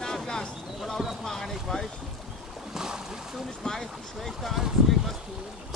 nachlassen, vor lauter Panik, weißt du? Nichts tun ist meistens schlechter als irgendwas tun.